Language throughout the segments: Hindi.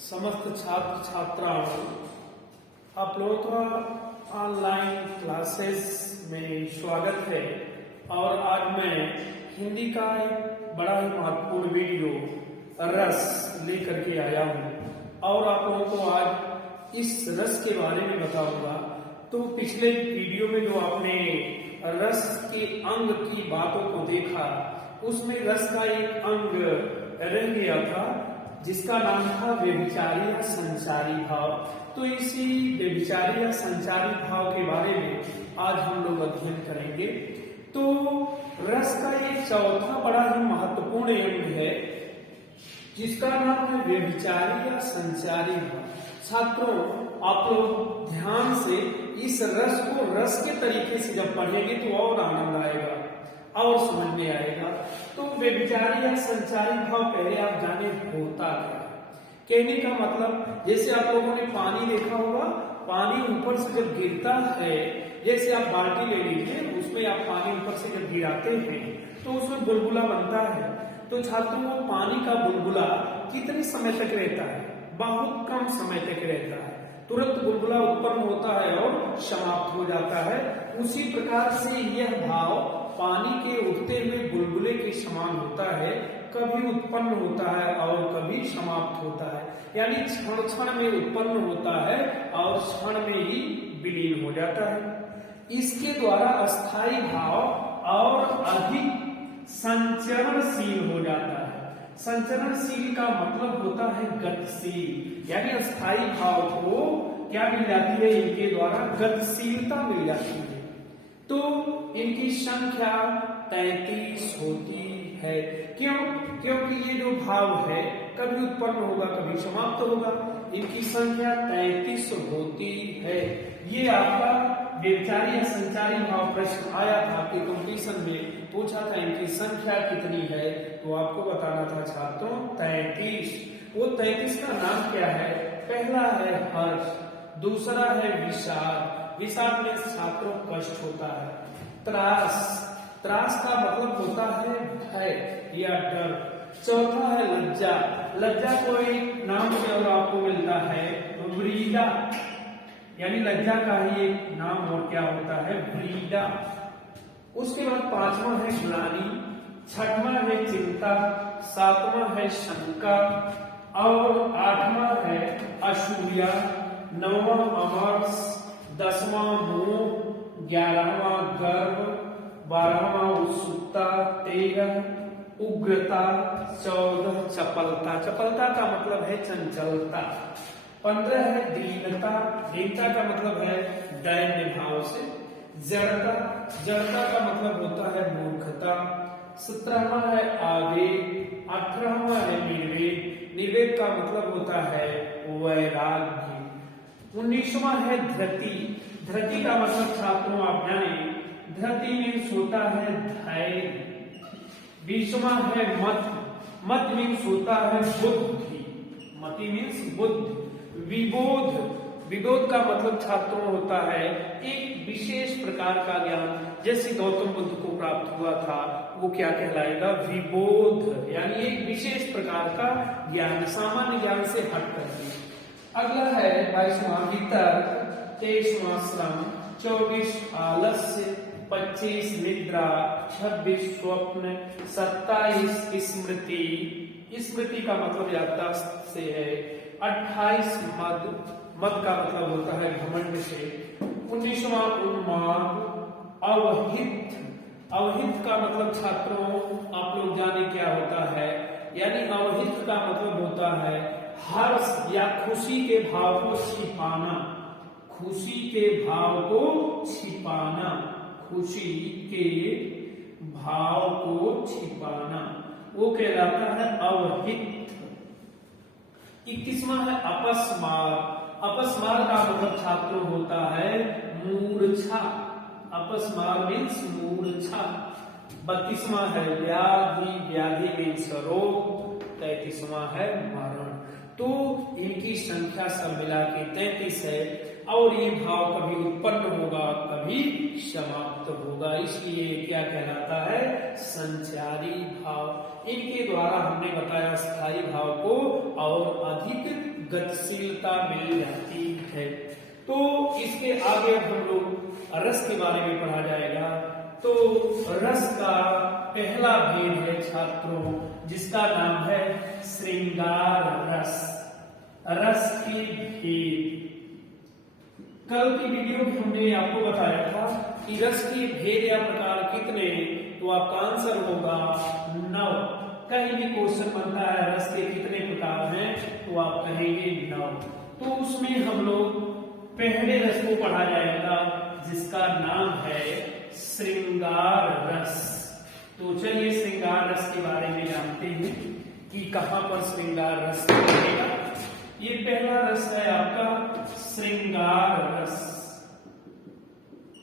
समस्त छात्र छात्राओं, आप लोगों का ऑनलाइन क्लासेस में स्वागत है। और आज मैं हिंदी का एक बड़ा ही महत्वपूर्ण वीडियो रस लेकर के आया हूँ और आप लोगों को आज इस रस के बारे में बताऊंगा। तो पिछले वीडियो में जो आपने रस के अंग की बातों को देखा, उसमें रस का एक अंग रह गया था जिसका नाम था व्यभिचारी या संचारी भाव। तो इसी व्यभिचारी या संचारी भाव के बारे में आज हम लोग अध्ययन करेंगे। तो रस का एक चौथा बड़ा ही महत्वपूर्ण अंग है जिसका नाम है व्यभिचारी या संचारी भाव। छात्रों, आप लोग ध्यान से इस रस को रस के तरीके से जब पढ़ेंगे तो और आनंद आएगा और समझ में आएगा। तो व्यभिचारी या संचारी भाव पहले आप जाने होता क्या। कहने का मतलब, जैसे आप लोगों ने पानी देखा होगा, पानी ऊपर से जब गिरता है, जैसे आप बाल्टी ले लीजिए, उसमें आप पानी ऊपर से जब गिराते हैं तो उसमें बुलबुला बनता है। तो छात्रों को पानी का बुलबुला कितने समय तक रहता है? बहुत कम समय तक रहता है। तुरंत बुलबुला उत्पन्न होता है और समाप्त हो जाता है। उसी प्रकार से यह भाव पानी के उठते हुए बुलबुले के समान होता है, कभी उत्पन्न होता है और कभी समाप्त होता है। यानी क्षण क्षण में उत्पन्न होता है और क्षण में ही विलीन हो जाता है। इसके द्वारा अस्थायी भाव और अधिक संचरणशील हो जाता है। संचरणशील का मतलब होता है गतिशील, यानी अस्थायी भाव को क्या मिल जाती है? इनके द्वारा गतिशीलता मिल जाती है। तो इनकी संख्या 33 होती है। क्यों? क्योंकि ये जो भाव है कभी उत्पन्न होगा कभी समाप्त होगा। इनकी संख्या 33 होती है। ये आपका व्यभिचारी या संचारी भाव प्रश्न आया था आपके कंपटीशन में, पूछा था इनकी संख्या कितनी है, तो आपको बताना था छात्रों 33। वो 33 का नाम क्या है? पहला है हर्ष, दूसरा है विषाद। विषाद में छात्रों कष्ट होता है। त्रास, त्रास का मतलब होता है भय या डर। चौथा है लज्जा, लज्जा को एक नाम से और आपको मिलता है व्रीड़ा, यानी लज्जा का ही एक नाम और क्या होता है? व्रीड़ा। उसके बाद पांचवा है ग्लानि, छठवां है चिंता, सातवां है शंका और आठवां है असूया, नौवां अमर्ष, 10वां मोह, 11वां गर्व, 12वां उत्सुकता, 13 उग्रता, 14 चपलता। चपलता का मतलब है चंचलता। 15 है दीनता, दीनता का मतलब है दैन्य भाव से। जड़ता, जड़ता का मतलब होता है मूर्खता। 17वां है आवेग, 18वां है निर्वेद, निर्वेद का मतलब होता है वैराग्य। 19वां है धृति, धृति का मतलब छात्रों आप जाने, धृति मीन्स होता है धैर्य। 20वां है मत, मत मीन्स होता है बुद्धि, मति मीन्स बुद्धि। विबोध, विबोध का मतलब छात्रों होता है एक विशेष प्रकार का ज्ञान, जैसे गौतम बुद्ध को प्राप्त हुआ था, वो क्या कहलाएगा? विबोध, यानी एक विशेष प्रकार का ज्ञान, सामान्य ज्ञान से हट करके। अगला है 22वां वितर्क, 23वां श्रम, 24 आलस्य, 25 निद्रा, 26 स्वप्न, 27 स्मृति, स्मृति का मतलब याददाश्त से है। 28 मद, मद का मतलब होता है घमंड से। 19वां उन्माद, अवहित, अवहित का मतलब छात्रों आप लोग जाने क्या होता है? यानी अवहित का मतलब होता है हर्ष या खुशी के भाव को छिपाना, खुशी के भाव को छिपाना, खुशी के भाव को छिपाना, वो कहलाता है अवहित। 21वां है अपस्मार, अपस्मार का मतलब छात्रों होता है मूर्छा, अपस्मार मीन्स मूर्छा। 32वां है व्याधि, व्याधि मीन्स रोग। 33वां है मरण। तो इनकी संख्या सब मिला के 33 है। और ये भाव कभी उत्पन्न होगा कभी समाप्त होगा, इसलिए क्या कहलाता है, संचारी भाव। इनके द्वारा हमने बताया स्थायी भाव को और अधिक गतिशीलता मिल जाती है। तो इसके आगे हम लोग रस के बारे में पढ़ा जाएगा। तो रस का पहला भेद है छात्रों, जिसका नाम है श्रृंगार रस। रस के भेद, कल की वीडियो में हमने आपको बताया था कि रस के भेद या प्रकार कितने, तो आपका आंसर होगा 9। कहीं भी क्वेश्चन बनता है रस के कितने प्रकार हैं, तो आप कहेंगे 9। तो उसमें हम लोग पहले रस को पढ़ा जाएगा जिसका नाम है श्रृंगार रस। तो चलिए श्रृंगार रस के बारे में जानते हैं कि कहां पर श्रृंगार रस मिलेगा। ये पहला रस है आपका श्रृंगार रस।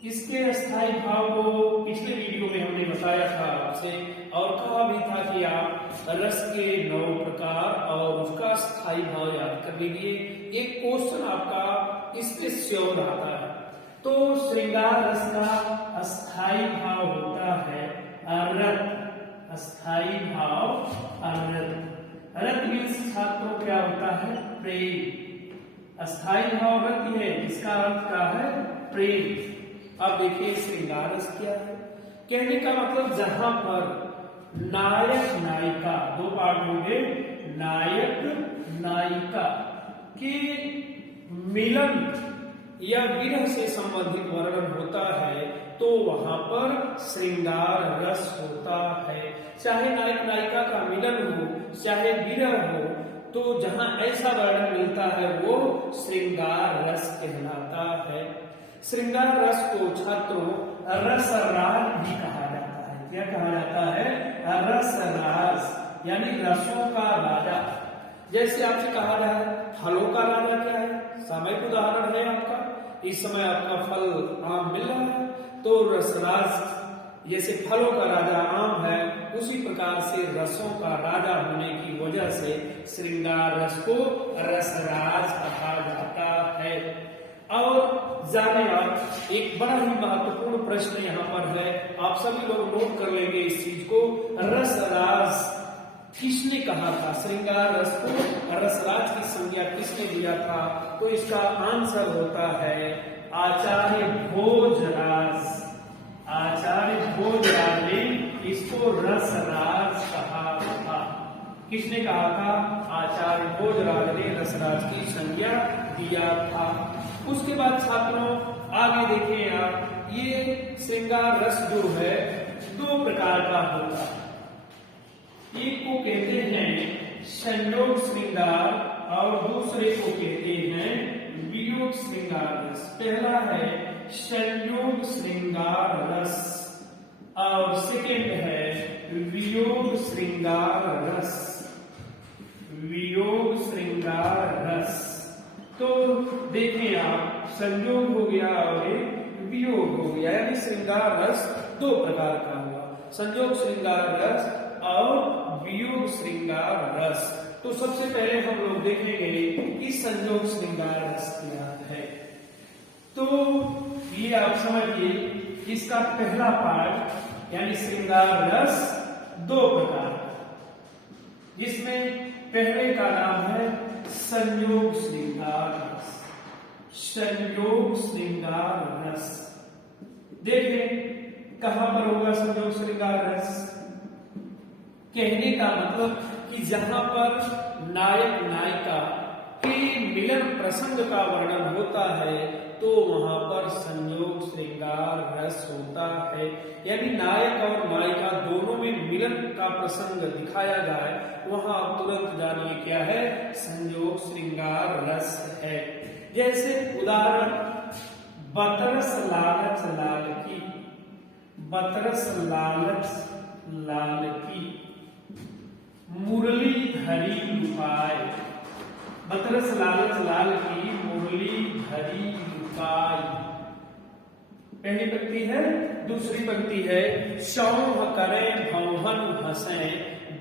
इसके स्थायी भाव को पिछले वीडियो में हमने बताया था आपसे और कहा भी था कि आप रस के 9 प्रकार और उसका स्थायी भाव याद कर लीजिए। एक क्वेश्चन आपका इससे श्योर आता है। तो श्रृंगार रस का स्थायी भाव होता है रत। स्थायी भाव रत। रत मीन्स छात्रों क्या होता है, प्रेम। स्थायी भाव रत है, इसका अर्थ क्या है, प्रेम। अब देखिए श्रृंगार रस क्या है। कहने का मतलब जहां पर नायक नायिका, 2 पार्ट होंगे, नायक नायिका के मिलन या विरह से संबंधित वर्णन होता है, तो वहां पर श्रृंगार रस होता है। चाहे नायक नायिका का मिलन हो, चाहे विरह हो, तो जहां ऐसा वर्णन मिलता है वो श्रृंगार रस कहलाता है। श्रृंगार रस को छात्रों रसराज भी कहा जाता है। क्या कहा जाता है, रसराज, यानी रसों का राजा। जैसे आपसे कहा जाए फलों का राजा क्या है, सामयिक उदाहरण है आपका, इस समय आपका फल आम मिल रहा है, तो रसराज जैसे फलों का राजा आम है, उसी प्रकार से रसों का राजा होने की वजह से श्रृंगार रस को रसराज कहा जाता है। और जाने आप एक बड़ा ही महत्वपूर्ण प्रश्न यहाँ पर है, आप सभी लोग नोट कर लेंगे इस चीज को। रसराज किसने कहा था, श्रृंगार रस को रसराज की संज्ञा किसने दिया था, तो इसका आंसर होता है आचार्य भोजराज। आचार्य भोजराज ने इसको रसराज कहा था। किसने कहा था, आचार्य भोजराज ने रसराज की संज्ञा दिया था। उसके बाद छात्रों आगे देखें आप, ये श्रृंगार रस जो है 2 प्रकार का होता है। एक को कहते हैं संयोग श्रृंगार और दूसरे को कहते हैं वियोग श्रृंगार रस। पहला है संयोग श्रृंगार रस और सेकेंड है वियोग श्रृंगार रस। वियोग श्रृंगार रस, तो देखिए आप, संयोग हो गया और वियोग हो गया, यानी श्रृंगार रस 2 प्रकार का हुआ, संयोग श्रृंगार रस और वियोग श्रृंगार रस। तो सबसे पहले हम लोग देखेंगे कि संयोग श्रृंगार रस क्या है। तो ये आप समझिए, इसका पहला पार्ट यानी श्रृंगार रस 2 प्रकार का, जिसमें पहले का नाम है संयोग श्रृंगार रस। संयोग श्रृंगार रस देखें कहां पर होगा संयोग श्रृंगार रस। कहने का मतलब कि जहां पर नायक नायिका के मिलन प्रसंग का वर्णन होता है, तो वहां पर संयोग श्रृंगार रस होता है। यानी नायक और नायिका दोनों में मिलन का प्रसंग दिखाया जाए, वहां आप तुरंत जानिए क्या है, संयोग श्रृंगार रस है। जैसे उदाहरण, बतरस लालच लाल की, बतरस लालच लाल की, मुरली धरी लुकाय। बतरस लालच लाल की, मुरली धरी लुकाय, पहली पंक्ति है। दूसरी पंक्ति है, सौह करे भौहन हंसे,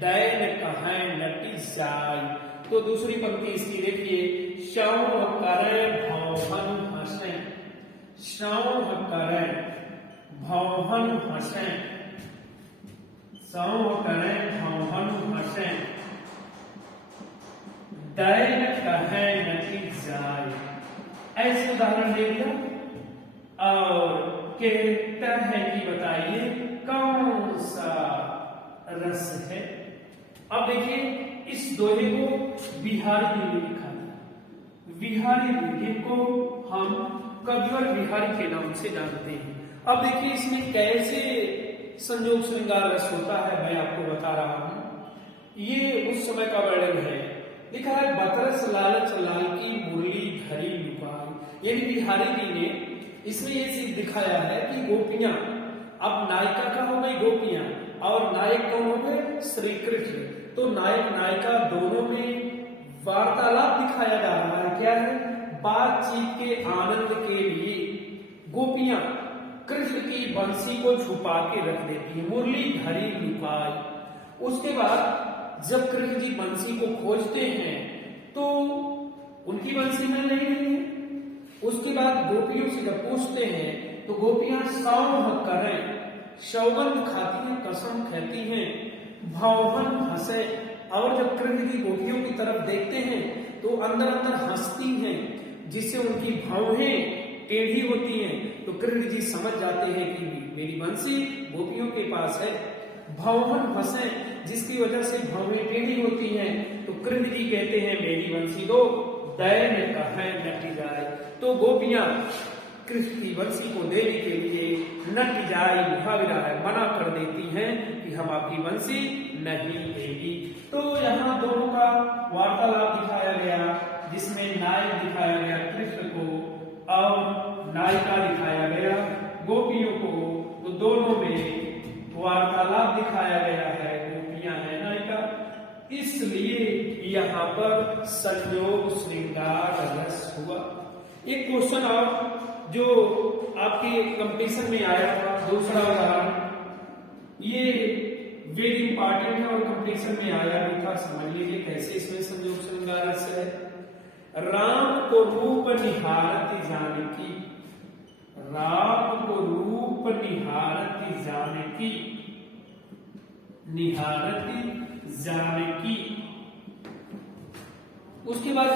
दैन कहे नटी जाय। तो दूसरी पंक्ति इसकी देखिए, सौह करे भौहन हसें, सौंह करें भौहन हसें, सौंह करें भौहन हसें, दैन कहें नटी जाए। ऐसे उदाहरण दे दिया और कहता है कि बताइए कौन सा रस है। अब देखिए इस दोहे को बिहारी जी ने लिखा था। बिहारी जी को हम कविवर बिहारी के नाम से जानते हैं। अब देखिए इसमें कैसे संयोग श्रृंगार रस होता है मैं आपको बता रहा हूं। ये उस समय का वर्णन है। लिखा है बतरस लालच लाल की मुरली धरी लुकाई। यानी बिहारी जी ने इसमें ये चीज दिखाया है कि गोपियां, अब नायिका का हो गई गोपियां और नायक कौन हो गए श्री कृष्ण। तो नायक नायिका दोनों में वार्तालाप दिखाया जा रहा है। क्या है? बातचीत के आनंद के लिए गोपियां कृष्ण की बंसी को छुपा के रख देती है, मुरली धरी लुकाई। उसके बाद जब कृष्ण जी बंसी को खोजते हैं तो उनकी बंसी मिल नहीं रही है। उसके बाद गोपियों से जब पूछते हैं तो गोपियां सौंह करें, सौगंध खाती हैं, कसम खाती हैं, भौहन हंसे। और जब कृष्ण जी गोपियों की तरफ देखते हैं तो अंदर अंदर हंसती हैं, जिससे उनकी भौहें टेढ़ी होती हैं। तो कृष्ण जी समझ जाते हैं कि मेरी बंसी गोपियों के पास है। भौहन हंसे, जिसकी वजह से भौहें टेढ़ी होती हैं। तो कृष्ण जी कहते हैं मेरी बंसी दो, दैन कहें नटी जाए। तो गोपियां कृष्ण की बंसी को देने के लिए नट जाए मुहाविराए मना कर देती हैं कि हम आपकी बंसी नहीं देगी। तो यहाँ दोनों का वार्तालाप दिखाया गया, जिसमें नायक दिखाया गया कृष्ण को और नायिका दिखाया गया गोपियों को। तो दोनों में वार्तालाप दिखाया गया है, गोपियां है नायिका, इसलिए यहाँ पर संयोग श्रृंगार रस हुआ। एक क्वेश्चन और जो आपके कंपटीशन में आया था, दूसरा उदाहरण, ये वेरी इंपॉर्टेंट है और कंपटीशन में आया भी था। समझ लीजिए कैसे इसमें संयोग श्रृंगार रस है। राम को रूप निहारती जानकी, राम को रूप निहारती जानकी, निहारती जानकी। उसके बाद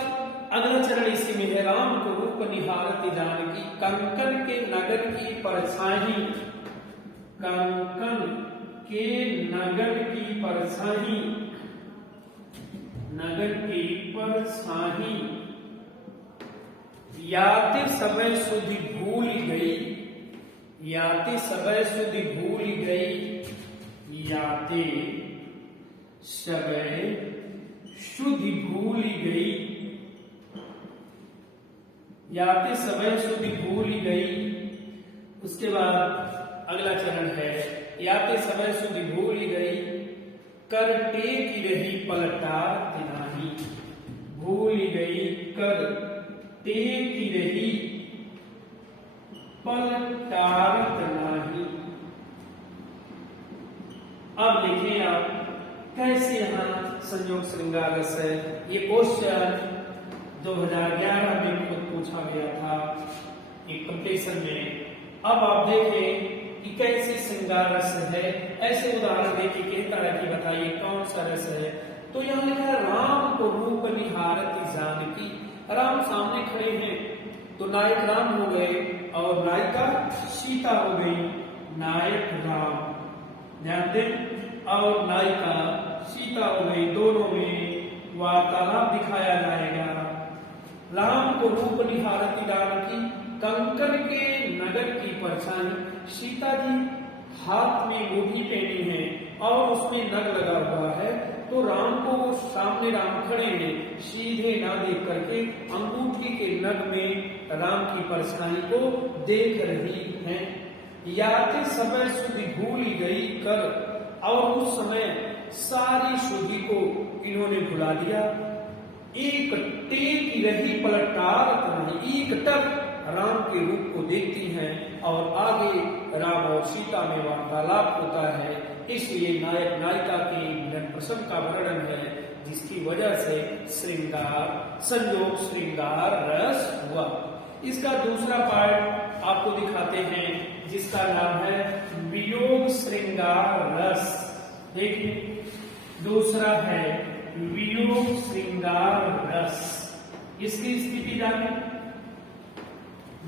अगला चरण इसी में है, राम को रूप निहारती जानकी, कंकन के नगर की परछाई, कंकन के नगर की परछाई, नगर की परछाई, याते समय सुधि भूल गई, याते समय सुधि भूल गई, याते समय सुधि भूल गई, याते समय सुधि भूल गई। उसके बाद अगला चरण है, याते समय सुधि भूल गई, कर टेकी रही पलटार तिनाही, भूल गई कर टेकी रही पलटार तिनाही। अब देखिए आप कैसे यहाँ संयोग श्रृंगार रस है। ये क्वेश्चन 2011 में खुद पूछा गया था एक कंपटीशन में। अब आप देखें कि कैसे श्रृंगार रस है। ऐसे उदाहरण देके कहता है कि बताइए कौन सा रस है। तो यहाँ लिखा है राम को रूप निहारती जानकी। राम सामने खड़े हैं तो नायक राम हो गए और नायिका सीता हो गई। नायक राम ध्यान दें और नायिका सीता हो गई, दोनों में वार्तालाप दिखाया जाएगा। राम को रूप निहारती जानकी, कंकन के नगर की परछाई। सीता जी हाथ में अंगूठी पहनी है और उसमें नग लगा हुआ है। तो राम को वो सामने राम खड़े हैं, सीधे ना देख करके अंगूठी के नग में राम की परछाई को देख रही हैं। याते समय सुधि भूल गई कर, और उस समय सारी सुधि को इन्होंने भुला दिया। एक टेक रही पलटार नहीं, एक टक राम के रूप को देखती हैं और आगे राम और सीता में वार्तालाप होता है। इसलिए नायक नायिका के मिलन प्रसंग का वर्णन है, जिसकी वजह से श्रृंगार संयोग श्रृंगार रस हुआ। इसका दूसरा पार्ट आपको दिखाते हैं जिसका नाम है वियोग श्रृंगार रस। देखिए दूसरा है वियोग श्रृंगार रस। इसकी स्थिति जाने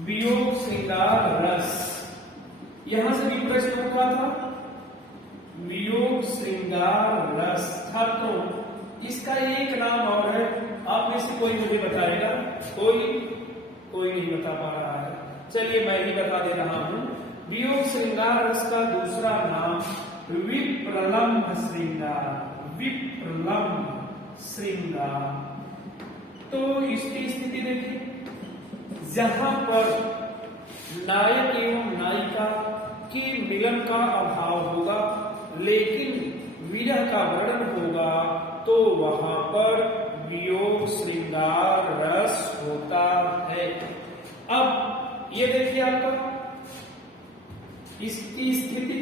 वियोग श्रृंगार रस, यहां से भी प्रश्न उठा था वियोग श्रृंगार रस। छात्रों इसका एक नाम और है, आप में से कोई मुझे बताएगा? कोई नहीं बता पा रहा है। चलिए मैं ही बता दे रहा हूं। वियोग श्रृंगार रस का दूसरा नाम विप्रलंब श्रृंगार। विप्रलंब श्रृंगार। तो इसकी स्थिति देखिए, जहां पर नायक एवं नायिका के मिलन का अभाव होगा लेकिन विरह का वर्णन होगा तो वहां पर वियोग श्रृंगार रस होता है। अब ये देखिए आपका इसकी स्थिति,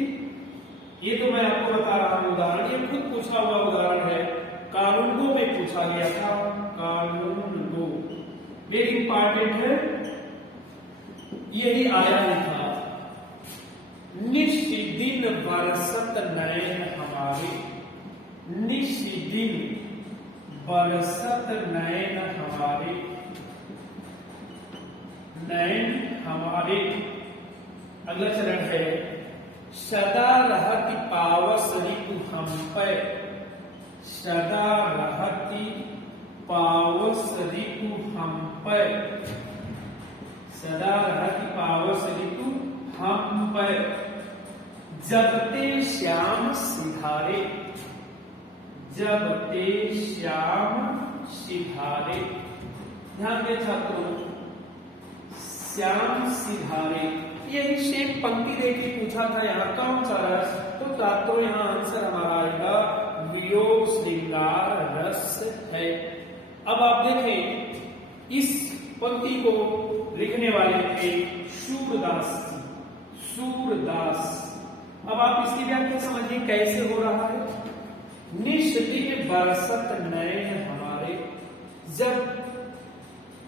ये तो मैं आपको बता रहा हूं उदाहरण, ये खुद पूछा हुआ उदाहरण है, कानून 2 में पूछा गया था। कानून 2 वेरी इंपॉर्टेंट है, यही आया ही था। निशिदिन बरसत नयन हमारे, निशिदिन बरसत नयन हमारे, नयन हमारे। अगला चरण है सदा रहती पावस ऋतु हम पे, सदा रहती पावस ऋतु हम पे, सदा रहती पावस ऋतु हम पे। जब ते श्याम सिधारे, जब ते श्याम सिधारे। ध्यान दें छात्रों, श्याम सिधारे, यही सेम पंक्ति देखिए पूछा था यहाँ कौन सा रस, तो छात्रों यहाँ आंसर हमारा आएगा वियोग श्रृंगार रस है। अब आप देखें इस पंक्ति को लिखने वाले थे सूरदास जी, सूरदास। अब आप इसकी व्याख्या समझिए कैसे हो रहा है। निशिदिन बरसत नयन हमारे, जब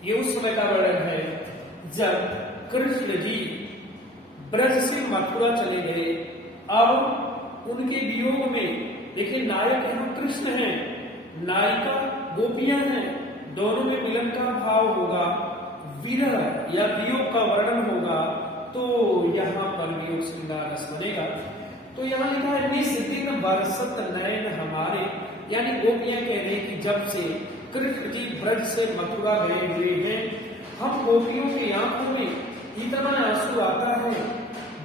ये उस समय का वर्णन है जब कृष्ण जी ब्रज से मथुरा चले गए। अब उनके वियोग में देखिए नायक यहाँ कृष्ण है, नायिका गोपियां हैं, दोनों में मिलन का भाव होगा, विरह या वियोग का वर्णन होगा, तो यहाँ पर वियोग श्रृंगार रस बनेगा। तो यहाँ लिखा है निशिदिन बरसत नयन हमारे, यानी गोपियां कह रहे कि जब से कृष्ण जी ब्रज से मथुरा गए हुए हैं, हम गोपियों की आंखों में इतना आंसू आता है,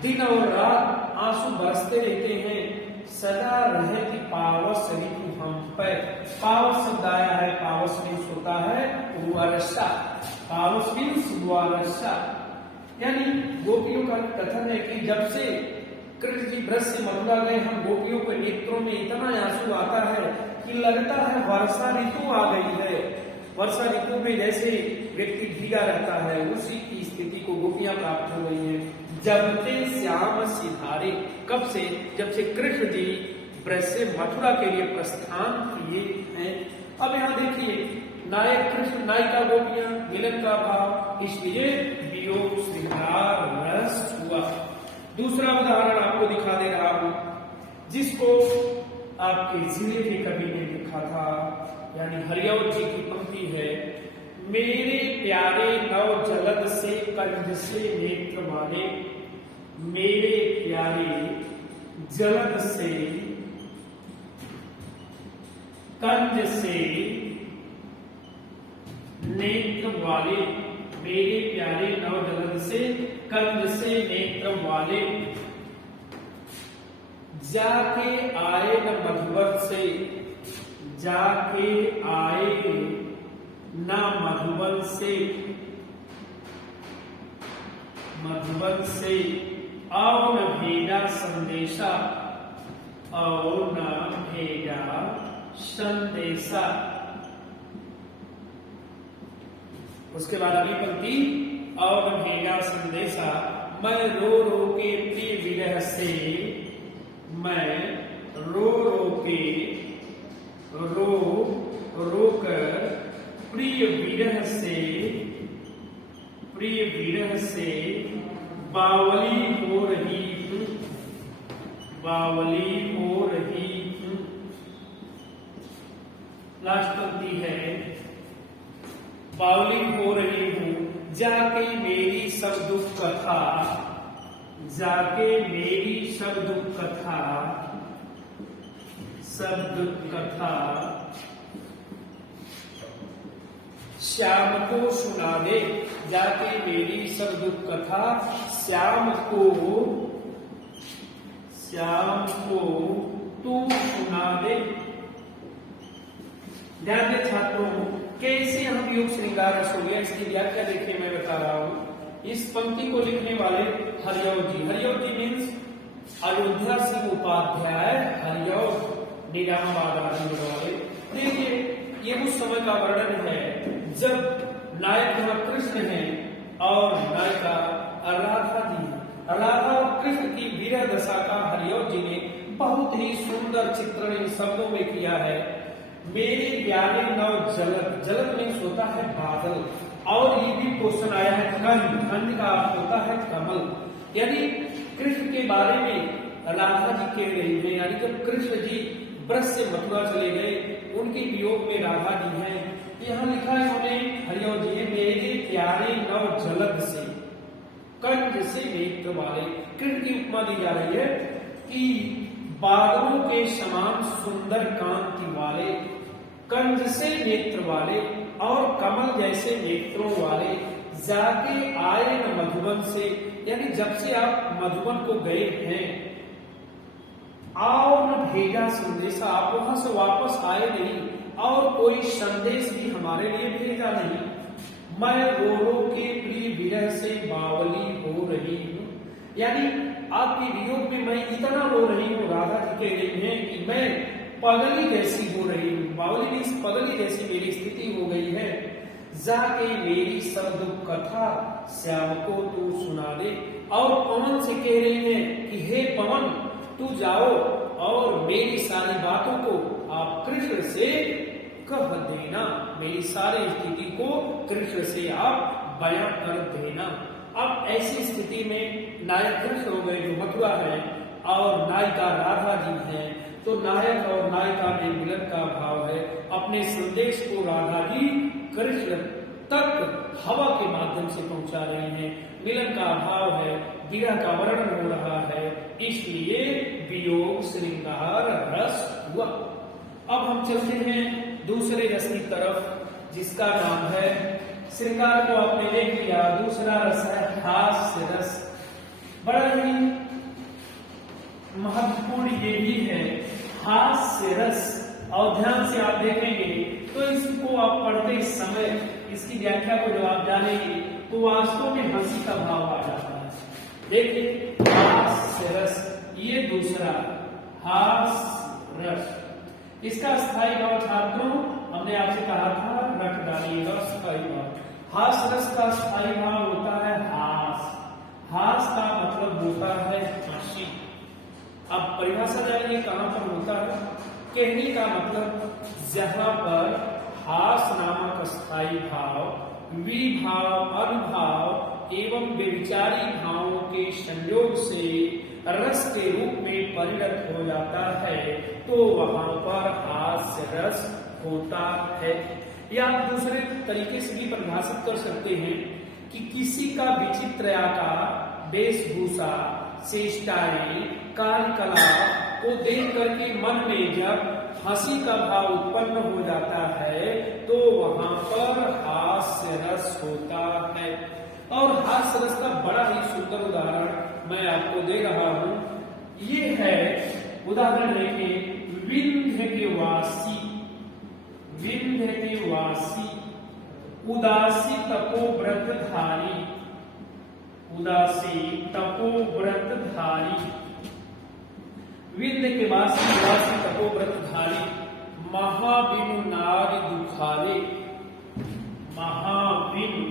दिन और रात आंसू बरसते रहते हैं। सदा रहती पावस ऋतु हम पे, पावस शब्द आया है, पावस मीन्स होता है वर्षा, पावस मीन्स वर्षा। यानी गोपियों का कथन है कि जब से कृष्ण जी ब्रज से मथुरा गए, हम गोपियों के नेत्रों में इतना आंसू आता है कि लगता है वर्षा ऋतु आ गई है। वर्षा ऋतु में जैसे व्यक्ति भीगा रहता है, उसी की स्थिति को गोपियां प्राप्त हो गई है। जब ते श्याम सिधारे, कब से? जब से कृष्ण जी ब्रज से मथुरा के लिए प्रस्थान किए हैं। अब यहाँ देखिए नायक कृष्ण, नायिका गोपियां, मिलन का भाव, इसलिए वियोग श्रृंगार रस हुआ। दूसरा उदाहरण आपको दिखा दे रहा हूं जिसको आपके जिले में कवि ने लिखा था, यानी हरियाव जी की पंक्ति है। मेरे प्यारे नव जलद से कंज से नेत्र वाले, मेरे प्यारे जलद से कंज से नेत्र वाले, मेरे प्यारे नव जलद से कंज से नेत्र वाले। जाके आए न मधुबन से, जाके आए न मधुबन से, मधुबन से आओ न भेजा संदेशा, आओ न भेजा संदेशा। उसके बाद अगली पंक्ति, आओ न भेजा संदेशा, मैं रो रो के प्रिय विरह से, मैं रो रो के, रो रो कर प्रिय विरह से प्रिय विरह से बावली हो रही हूँ, बावली हो रही हूँ। लास्ट पंक्ति है, बावली हो रही हूँ जाके मेरी सब दुख कथा, जाके मेरी सब दुख कथा, सब दुख कथा श्याम को सुना दे, जाके मेरी सब दुख कथा श्याम को तू सुना दे। ध्यान दे छात्रों, कैसे हम योग श्रृंगार रस हो गया, इसकी व्याख्या देखिए मैं बता रहा हूं। इस पंक्ति को लिखने वाले हरियव जी मीन्स अयोध्या सिंह उपाध्याय, हरियव निजामाबाद आदि वाले। देखिए ये उस समय का वर्णन है जब नायक कृष्ण है और नायिका राधा जी है। राधा और कृष्ण की विरह दशा का हरियव जी ने बहुत ही सुंदर चित्रण इन शब्दों में किया है। मेरे प्यारे नव जलद, जलद मीन्स होता है बादल, और ये भी क्वेश्चन आया है कंद का अर्थ होता है कमल। यानी कृष्ण के बारे में राधा जी कह रही है, यानी जब कृष्ण जी ब्रज से मथुरा चले गए, उनके वियोग में राधा जी हैं। यहाँ लिखा है उन्होंने हरियव जी, मेरे प्यारे नव जलद से, कंठ से नेत्र वाले। कृष्ण की उपमा दी जा रही है कि बादलों के समान सुंदर कांति वाले, कंठ से नेत्र वाले और कमल जैसे नेत्रों वाले, जाके आए न मधुबन से, यानी जब से आप मधुबन को गए हैं, आओ न भेजा संदेशा, आप वहां से वापस आए नहीं और कोई संदेश भी हमारे लिए भेजा नहीं। मैं रो रो के प्रिय विरह से बावली हो रही हूँ, यानी आपके वियोग में मैं इतना रो रही हूँ, राधा जी कह रही हैं कि मैं पगली जैसी हो रही हूँ। बावली मीन्स पगली जैसी मेरी स्थिति हो गई है। जाके मेरी सब दुख कथा श्याम को तू सुना दे। और पवन से कह रही है कि हे पवन, तू जाओ और मेरी सारी बातों को आप कृष्ण से कह देना, मेरी सारी स्थिति को कृष्ण से आप बयां कर देना। अब ऐसी स्थिति में नायक कृष्ण हो गए जो मथुरा है और नायिका राधा जी है, तो नायक और नायिका में मिलन का भाव है। अपने संदेश को राधा जी कृष्ण तक हवा के माध्यम से पहुंचा रहे हैं। मिलन का भाव है, विरह का वर्णन हो रहा है, इसलिए वियोग श्रृंगार रस हुआ। अब हम चलते हैं दूसरे रस की तरफ, जिसका नाम है, श्रृंगार को आपने देख लिया, दूसरा रस है हास्य रस। बड़ा ही महत्वपूर्ण ये भी है हास्य रस, और ध्यान से आप देखेंगे तो इसको आप पढ़ते समय इसकी व्याख्या को जब आप जानेंगे तो वास्तव में हंसी का भाव आ जाता है। देखिए हास्य रस, ये दूसरा हास्य रस, इसका स्थायी भाव छात्रों हमने आपसे कहा था रख डालिएगा स्थायी भाव। हास्य रस का स्थायी भाव होता है हास, हास का मतलब होता है हंसी। अब परिभाषा जानिए कहां पर होता है। कहने का मतलब जहां पर हास नामक स्थायी भाव विभाव, अनुभाव एवं व्यभिचारी भावों के संयोग से रस के रूप में परिणत हो जाता है, तो वहां पर हास्य रस होता है। या आप दूसरे तरीके से भी परिभाषित कर सकते हैं कि किसी का विचित्र आकार, वेशभूषा, चेष्टाएं, कार्यकलाप को देख करके मन में जब हंसी का भाव उत्पन्न हो जाता है, तो वहां पर हास्य रस होता है। और हास्य रस का बड़ा ही सुंदर उदाहरण मैं आपको दे रहा हूं। ये है उदाहरण देखिए, विंध्य के वासी, विंध्य के वासी, उदासी तपोव्रतधारी, उदासी तपोव्रतधारी, विंध्य के वासी उदासी तपोव्रतधारी, महाबिनु नारी दुखारे, महाबिनु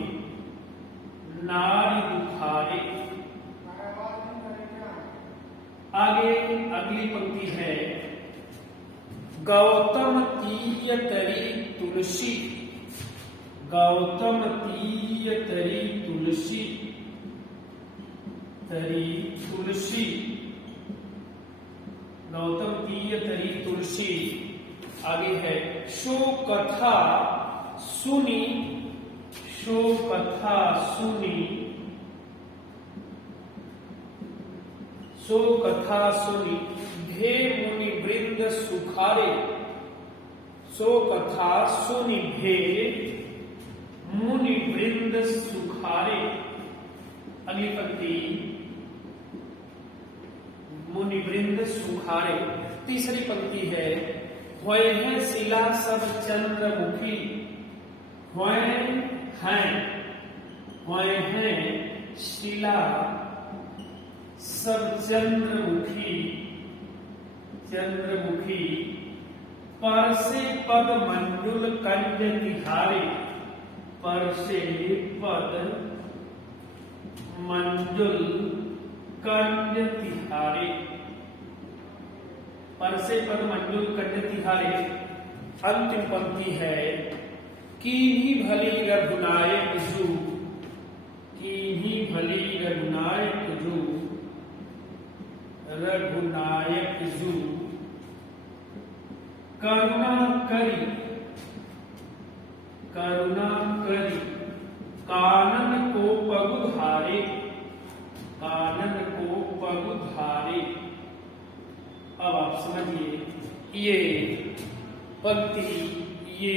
नारी दुखारे। आगे अगली पंक्ति है, गौतम तीयतरी तुलसी, गौतम तीय तरी तुलसी, तरी तुलसी, गौतम तीय तरी तुलसी। आगे है शो कथा सुनी, शो कथा सुनी, सो कथा सुनी भे मुनि वृंद सुखारे, सो कथा सुनी भे मुनि वृंद सुखारे। अगली पंक्ति मुनि वृंद सुखारे। तीसरी पंक्ति है होय है शिला सब चंद्रमुखी, होय हैं, होय हैं शिला सब चंद्रमुखी, चंद्रमुखी। पर से पद मंडुल कंज तिहारे, पर से पद मंडुल कंज तिहारे, पर से पद मंडुल कंज तिहारे। अंतिम पंक्ति है कीन्ही भली रघुनायक जू, कीन्ही भली रघुनायक जू, रघुनायक जू। करुणा करी, करुणा करी कानन को पगुधारे, कानन को पगुधारे। अब आप समझिए ये पंक्ति, ये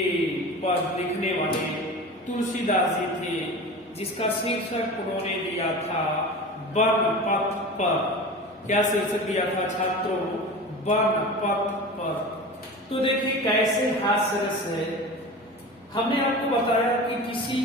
पद लिखने वाले तुलसीदास जी थे, जिसका शीर्षक उन्होंने दिया था वन पथ पर। क्या शीर्षक दिया था छात्रों? वन पथ पर। तो देखिए कैसे हास्य रस है। हमने आपको बताया कि किसी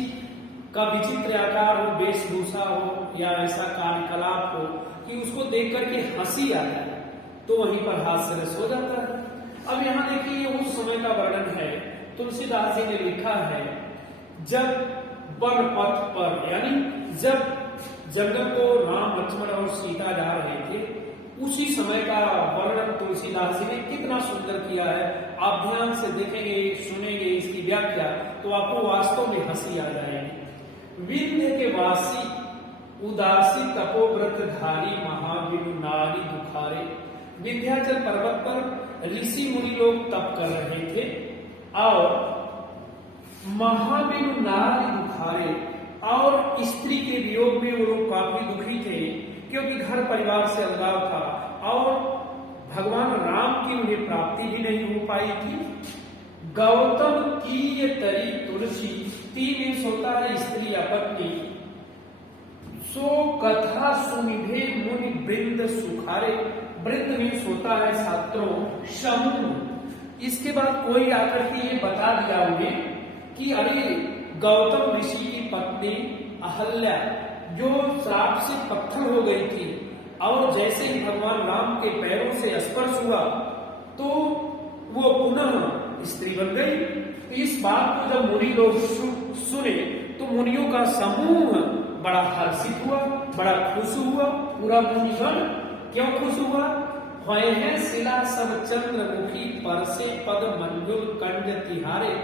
का विचित्र आकार हो, वेशभूषा हो या ऐसा कार्यकलाप हो कि उसको देख करके हंसी आ जाए, तो वहीं पर हास्य रस हो जाता है। अब यहाँ देखिए ये उस समय का वर्णन है। तुलसीदास जी ने लिखा है जब वन पथ पर, यानी जब जंगल को राम लक्ष्मण और सीता जा रहे थे, उसी समय का वर्णन तुलसीदास जी ने कितना सुंदर किया है। आप ध्यान से देखेंगे, सुनेंगे इसकी व्याख्या, तो आपको वास्तव में हंसी आ जाएगी। विंध्य के वासी उदासी तपोव्रत धारी, महाविनु नारी दुखारे। विंध्याचल पर्वत पर ऋषि मुनि लोग तप कर रहे थे और महाविनु नारी दुखारे, और स्त्री के वियोग में वो लोग काफी दुखी थे, क्योंकि घर परिवार से अलगाव था और भगवान राम की उन्हें प्राप्ति भी नहीं हो पाई थी। गौतम की ये तरी तुलसी, तीन इंस होता है स्त्री या पत्नी। सो कथा सुनिभे मुनि वृंद सुखारे, वृंद मीन्स होता है छात्रों समूह। इसके बाद कोई आकर के ये बता दिया उन्हें कि अरे गौतम ऋषि की पत्नी अहल्या जो श्राप से पत्थर हो गई थी, और जैसे ही भगवान राम के पैरों से स्पर्श हुआ तो वो पुनः स्त्री बन गई। तो इस बात को जब मुनि लोग सुने तो मुनियों का समूह बड़ा हर्षित हुआ, बड़ा खुश हुआ। पूरा मुनिगण क्यों खुश हुआ? भय है शिला सब चंद्रमुखी, पर से पद मंजुल कंज तिहारे।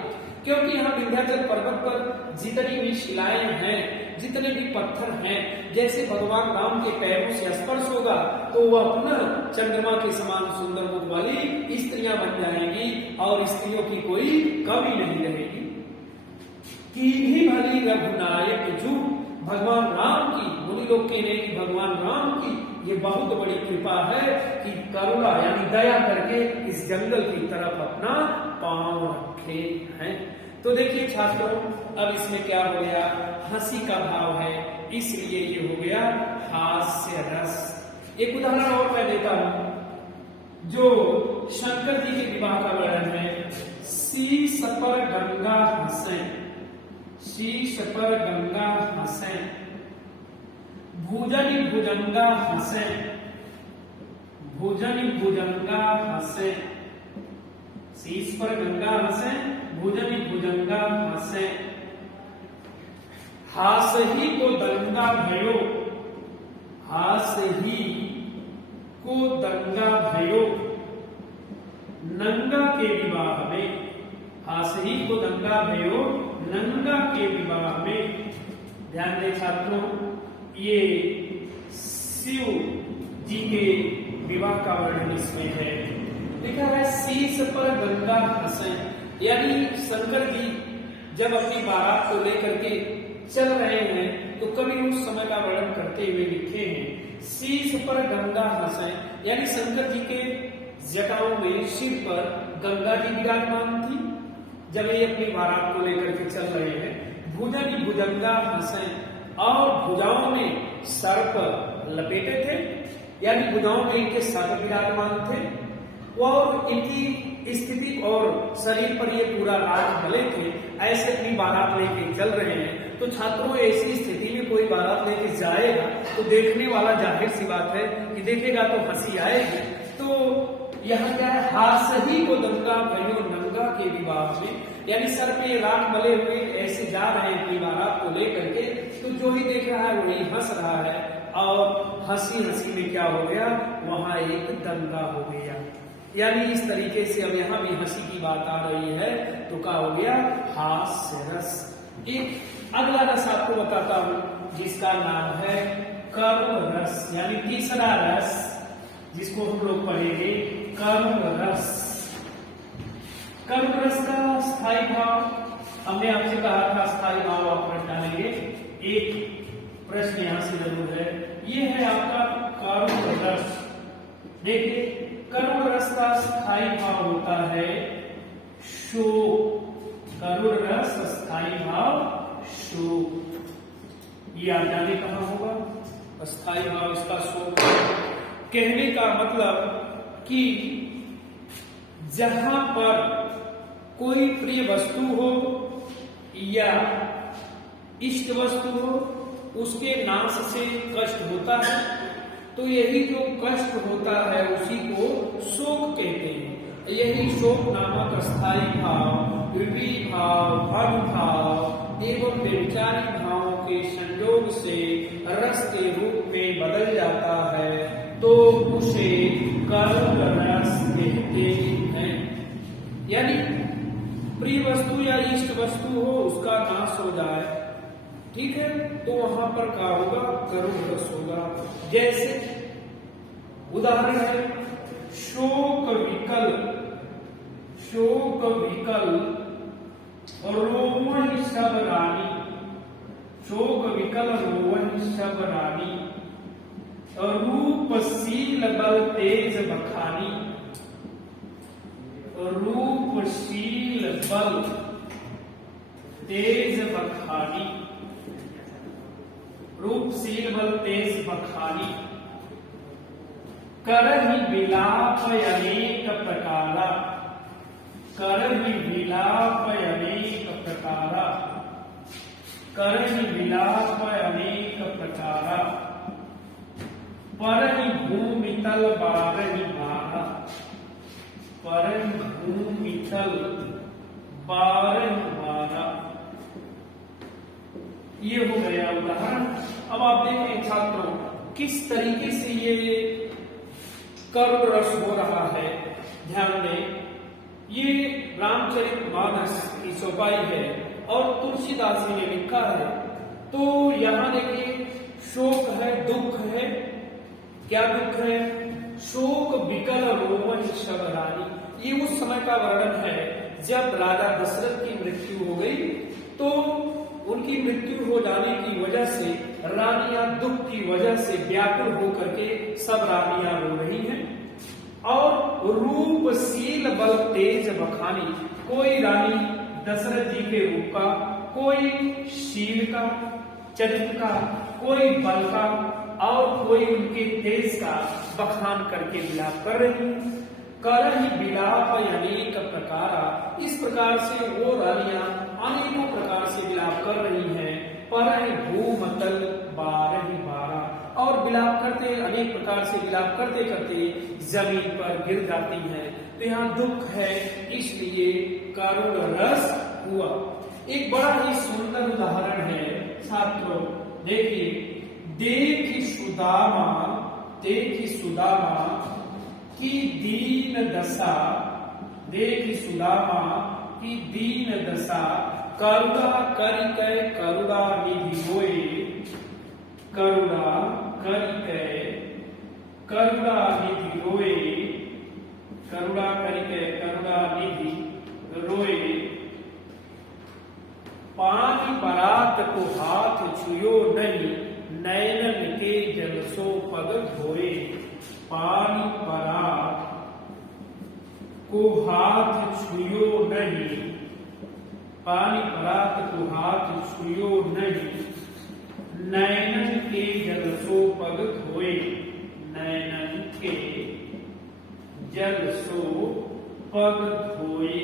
क्योंकि यहाँ विंध्याचल पर्वत पर जितनी भी शिलाएं हैं, जितने भी पत्थर हैं, जैसे भगवान राम के पैरों से स्पर्श होगा तो वह अपना चंद्रमा के समान सुंदर मुख वाली स्त्रियां बन जाएंगी और स्त्रियों की कोई कमी नहीं रहेगी। कीन्ही भली रघुनायक जू, भगवान राम की, मुनि लोग के नहीं कि भगवान राम की ये बहुत बड़ी कृपा है कि करुणा यानी दया करके इस जंगल की तरफ अपना पांव रखे हैं। तो देखिए छात्रों, अब इसमें क्या हो गया? हंसी का भाव है, इसलिए ये हो गया हास्य रस। एक उदाहरण और मैं देता हूं, जो शंकर जी के विवाह का वर्णन है। शीश पर गंगा हंसे, शीश पर गंगा हंसे, भुजन भुजंगा हंसे, भुजन भुजंगा हंसे। शीश पर गंगा हंसे, भुजन भुजंगा हंसे। हास ही को दंगा भयो, हास ही को दंगा भयो। नंगा के विवाह में, हास ही को दंगा भयो, नंगा के विवाह में, ध्यान दें छात्रों, ये शिव जी के विवाह का वर्णन इसमें है। लिखा है शीश पर गंगा हंसे, यानी शंकर जी जब अपनी बारात को लेकर के चल रहे हैं तो कवि उस समय का वर्णन करते हुए लिखे हैं शीश पर गंगा हंसे, यानी शंकर जी के जटाओं में सिर पर गंगा जी विराजमान थी जब ये अपनी बारात को लेकर के चल रहे हैं। भुजंग भुजंगा हंसे, और भुजाओं में सर्प लपेटे थे, यानी भुजाओं में इनके सर्प विराजमान थे और इनकी स्थिति और शरीर पर ये पूरा राज भले थे। ऐसे अपनी बारात लेके चल रहे हैं तो छात्रों ऐसी स्थिति में कोई बारात लेके जाएगा तो देखने वाला जाहिर सी बात है कि देखेगा तो हंसी आएगी। तो यहाँ क्या है, हास्य ही को दंगा भयो नंगा के विवाह में, यानी सर पे राख मले हुए ऐसे जा रहे हैं अपनी बारात को लेकर के, तो जो ही देख रहा है वही हंस रहा है और हंसी हंसी में क्या हो गया, वहां एक दंगा हो गया। यानी इस तरीके से अब यहाँ भी हंसी की बात आ रही है तो क्या हो गया, हास्य रस। एक अगला रस आपको बताता हूं जिसका नाम है करुण रस, यानी तीसरा रस जिसको हम लोग पढ़ेंगे करुण रस। करुण रस का स्थायी भाव, हमने आपसे कहा था स्थायी भाव आप पढ़ डालेंगे, एक प्रश्न यहां से जरूर है, ये है आपका करुण रस। देखिए करुण रस का स्थायी भाव होता है शोक, करुण रस स्थायी भाव शोक। ये आप जाने कहां होगा, स्थायी भाव इसका शोक। कहने का मतलब कि जहां पर कोई प्रिय वस्तु हो या इष्ट वस्तु हो उसके नाश से कष्ट होता है तो यही जो कष्ट होता है उसी को शोक कहते हैं। यही शोक नामक स्थायी भाव विभाव भाव एवं व्यभिचारी भावों के संयोग से रस के रूप में बदल जाता है तो उसे करुण रस कहते हैं। यानी प्रिय वस्तु या इष्ट वस्तु हो उसका नाश हो जाए, ठीक है, तो वहां पर क्या होगा, करुण रस होगा। जैसे उदाहरण है शोक विकल, शोक विकल रोवहि सब रानी, शोक विकल रोवहि सब रानी, रूपशील बल तेज बखानी, रूपशील बल तेज बखानी, रूपशील बल तेज बखानी, करहि विलाप अनेक प्रकारा, करहि विलाप अनेक प्रकारा, करहि विलाप अनेक प्रकारा, परहि भूमि तल बारहि बारा, परहि भूमि तल बारहि बारा। ये हो गया उदाहरण। अब आप देखें छात्रों किस तरीके से ये करुण रस हो रहा है, ध्यान दें। ये रामचरितमानस की चौपाई है और तुलसीदास जी ने लिखा है। तो यहां देखिए शोक है, दुख है, क्या दुख है, शोक विकल रोवन सब रानी। ये उस समय का वर्णन है जब राजा दशरथ की मृत्यु हो गई तो उनकी मृत्यु हो जाने की वजह से रानियां दुख की वजह से व्याकुल होकर के सब रानियां रो रही हैं और रूपशील बल तेज बखानी, कोई रानी दशरथ जी के रूप का, कोई शील का, चरित्र का, कोई बल का और कोई उनके तेज का बखान करके विलाप कर रही है। करहि विलाप अनेक प्रकारा, इस प्रकार से वो रानियां अनेकों प्रकार से विलाप कर रही हैं। परहि भूमतल बारहि बारा, और विलाप करते अनेक प्रकार से विलाप करते करते जमीन पर गिर जाती हैं। तो यहाँ दुख है इसलिए करुण रस हुआ। एक बड़ा ही सुंदर उदाहरण है छात्रों, देखिए, देखि सुदामा, देखि सुदामा की दीन दशा, देखि सुदामा की दीन दशा, करुणा करिकै करुणा निधि होए, करुणा करिकै करुणा निधि रोए, करुणा करिकै करुणा निधि रोए, पानी बरात को हाथ छुयो नहीं, नैनन के जल सो पग धोए। पानी बरात को हाथ छुयो नहीं, पानी बरात को हाथ छुयो नहीं, नैनन के जल सो पग धोए, नैनन के जल सो पग धोए।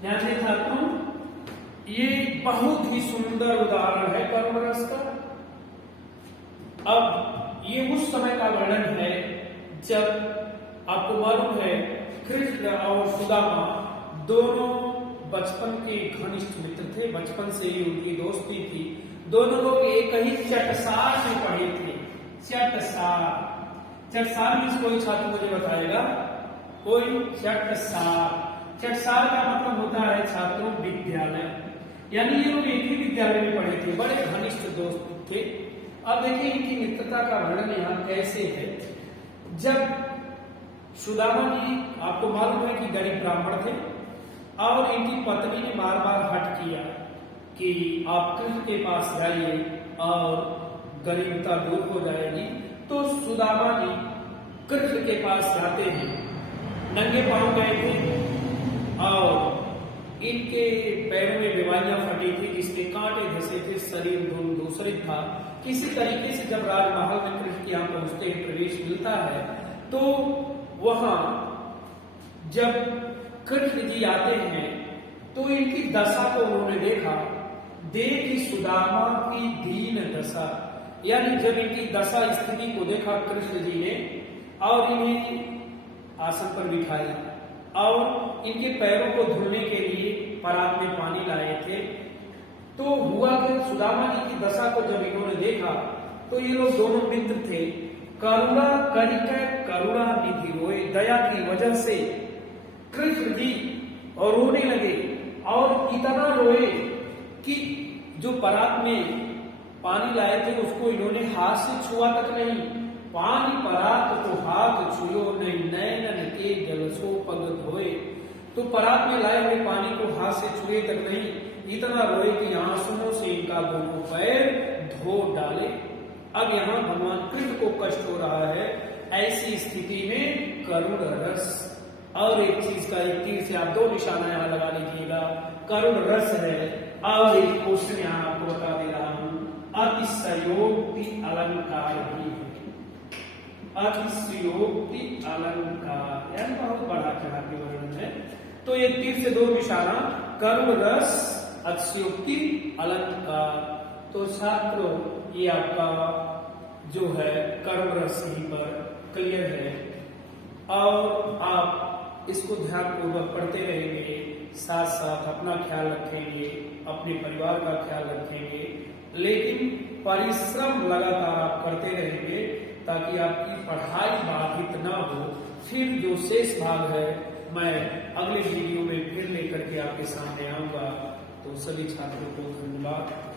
ध्यान से छात्रों, ये बहुत ही सुंदर उदाहरण है करुण रस का। अब ये उस समय का वर्णन है जब आपको मालूम है कृष्ण और सुदामा दोनों बचपन के घनिष्ठ मित्र थे, बचपन से ही उनकी दोस्ती थी। दोनों लोग एक ही चटसार में पढ़े थे। चटसार, चटसार में कोई छात्र मुझे बताएगा, कोई चटसार। चटसार का मतलब होता है छात्रों विद्यालय, यानी ये लोग एक ही विद्यालय में पढ़े थे, बड़े घनिष्ठ दोस्त थे। अब देखिए इनकी मित्रता का वर्णन यहाँ कैसे है। जब सुदामा जी, आपको मालूम है कि गरीब ब्राह्मण थे और इनकी पत्नी ने बार बार हठ किया कि आप कृष्ण के पास जाइए और गरीबता दूर हो जाएगी। तो सुदामा जी कृष्ण के पास जाते हैं, नंगे पांव गए थे और इनके पैरों में बीमारियां फटी थी, जिसमें कांटे धसे थे, शरीर दूसरित था। किसी तरीके से जब राजमहल में कृष्ण के यहाँ पहुंचते ही प्रवेश मिलता है, तो वहां जब कृष्ण जी आते हैं तो इनकी दशा को उन्होंने देखा। देखी सुदामा की दीन दशा, यानी जब इनकी दशा स्थिति को देखा कृष्ण जी ने और इन्हें आसन पर बिठाया और इनके पैरों को धुलने के लिए परात में पानी लाए थे। तो हुआ कि सुदामा जी की दशा को जब इन्होंने देखा तो ये लोग दोनों मित्र थे, करुणा करिकै करुणा निधि रोए, दया की वजह से कृष्ण जी और रोने लगे और इतना रोए कि जो परात में पानी लाए थे उसको इन्होंने हाथ से छुआ तक नहीं। पानी परात को हाथ छुयो नहीं, नैनन के जल सो पग धोए। तो परात में लाए हुए पानी को हाथ से छुए तक नहीं, इतना रोए कि आंसुओं से इनका दोनों पैर धो डाले। अब यहाँ भगवान कृष्ण को कष्ट हो रहा है, ऐसी स्थिति में करुण रस। और एक चीज का एक तीर से आप दो निशाना यहाँ लगा लीजिएगा, करुण रस है। और एक क्वेश्चन यहाँ आपको बता दे रहा हूं, अतिशयोक्ति अलंकार भी है। अतिशयोक्ति अलंकार यानी बहुत बड़ा चढ़ा के वर्णन है। तो एक तीर से दो निशाना, करुण रस, अतिशयोक्ति अलंकार। तो छात्रों ये आपका जो है करुण रस यहीं पर क्लियर है और आप इसको ध्यान पूर्वक पढ़ते रहेंगे, साथ साथ अपना ख्याल रखेंगे, अपने परिवार का ख्याल रखेंगे, लेकिन परिश्रम लगातार आप करते रहेंगे ताकि आपकी पढ़ाई बाधित ना हो। फिर जो शेष भाग है मैं अगले वीडियो में फिर लेकर के आपके सामने आऊंगा। तो सभी छात्रों को धन्यवाद।